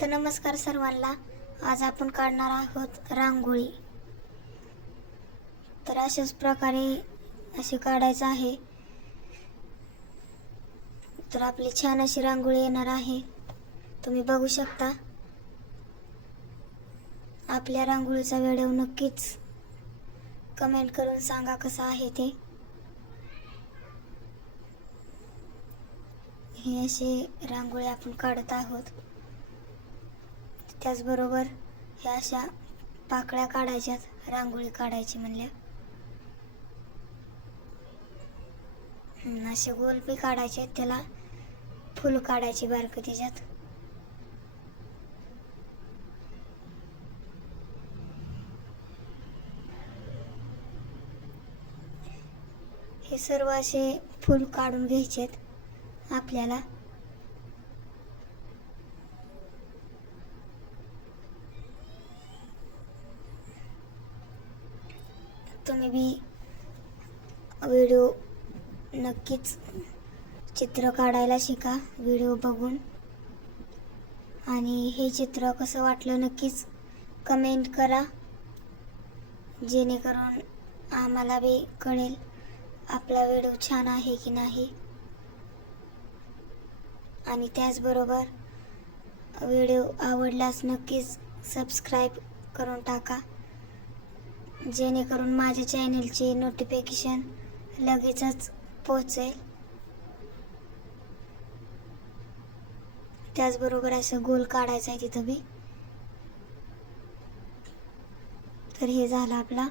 तर नमस्कार सर्वांना. आज आपण काढणार आहोत रांगोळी. तर अशाच प्रकारे असे काढायचं आहे. तर आपली छान अशी रांगोळी येणार आहे. तुम्ही बघू शकता. आपल्या रांगोळीचा व्हिडिओ नक्कीच कमेंट करून सांगा कसं आहे ते. हे असे रांगोळी आपण काढत आहोत. त्याचबरोबर ह्या अशा पाकळ्या काढायच्यात रांगोळी काढायची म्हणल्या. असे गोल बी काढायचे आहेत, त्याला फुल काढायची बारकं त्याच्यात. हे सर्व असे फुल काढून घ्यायचे आहेत आपल्याला. तुम्ही बी व्हिडिओ नक्कीच चित्र काढायला शिका व्हिडिओ बघून. आणि हे चित्र कसं वाटलं नक्कीच कमेंट करा. जेणेकरून आम्हाला बी कळेल आपला व्हिडिओ छान आहे की नाही. आणि त्याचबरोबर व्हिडिओ आवडल्यास नक्कीच सबस्क्राईब करून टाका. जेणेकरून माझ्या चॅनलची नोटिफिकेशन लगेचच पोचेल त्याचबरोबर असं गोल काढायचं आहे तिथं बी. तर हे झालं आपला.